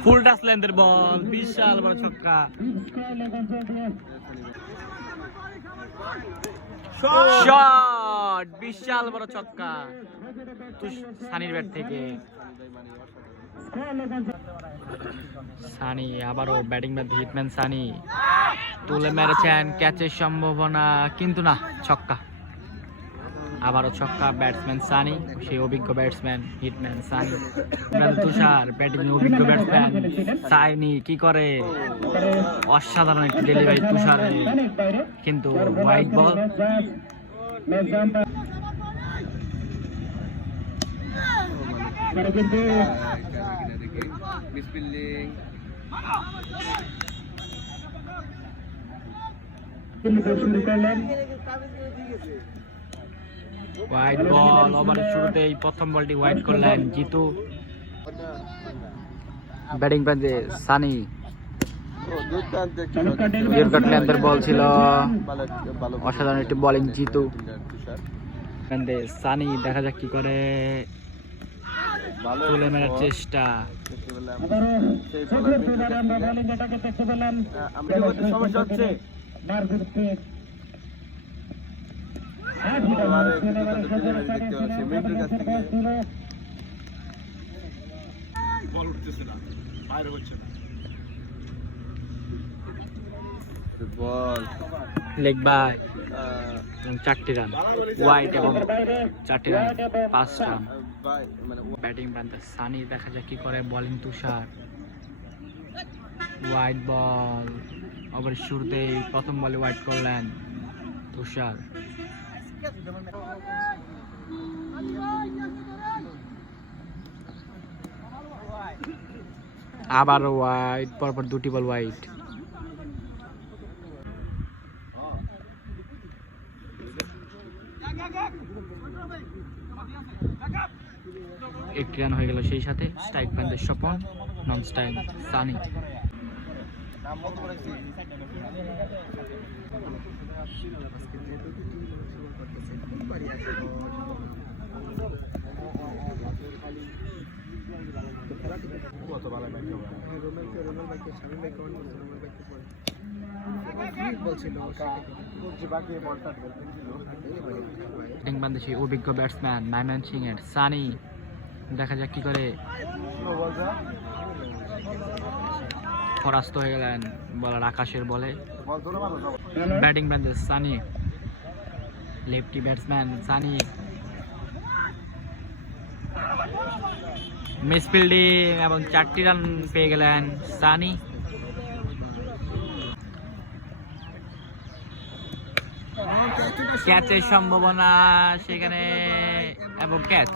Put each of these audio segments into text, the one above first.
ফুল touch লেন্থের বল, বিশাল বড় ছক্কা। Shot, বিশাল বড় ছক্কা সানির ব্যাট থেকে। সানি আবারও ব্যাটিং ব্যাট, হিটম্যান সানি তুলে মেরেছেন, ক্যাচের সম্ভাবনা কিন্তু না, ছক্কা। আবারও ছক্কা ব্যাটসম্যান সানি, সেই অভিজ্ঞ ব্যাটসম্যান হিটম্যান সানি। তুষার ব্যাটিং অভিজ্ঞ ব্যাটসম্যান সানি কি করে, অসাধারণ একটি ডেলিভারি তুষারের, কিন্তু হোয়াইট বল। হোয়াইট বল, ওভারের শুরুতেই প্রথম বলটি হোয়াইট করলেন জিতু। ব্যাটিং প্রান্তে সানি, ইয়র্কার বল ছিল, অসাধারণ একটি বোলিং জিতু। সানি দেখা যাক কি করে, তুলে মেরার চেষ্টা। সমস্যা হচ্ছে লেগ বাই, 4টি রান ওয়াইড এবং 4টি রান, 5 রান। ব্যাটিং প্রান্তে সানি দেখা যাক কি করে, বোলিং তুষার। হোয়াইট বল, ওভারের শুরুতেই প্রথম বলে হোয়াইট করলেন তুষার। আবার হোয়াইট, পরপর 2টি বল হোয়াইট। একটি রান হয়ে গেল, সেই সাথে স্ট্রাইক প্রান্তে স্বপন, নন স্ট্রাইক সানি। অভিজ্ঞ ব্যাটসম্যান ময়মনসিং এর সানি, দেখা যাক কি করে, পরাস্ত হয়ে গেলেন বলার আকাশের বলে। ব্যাটিং প্রান্তে Sunny, lefty batsman Sunny, miss fielding এবং 4টি রান পেয়ে গেলেন সানি। ক্যাচের সম্ভাবনা সেখানে এবং ক্যাচ,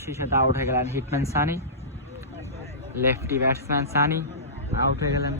সেই সাথে আউট হয়ে গেলেন hitman Sunny. Lefty batsman Sunny out হয়ে গেলেন।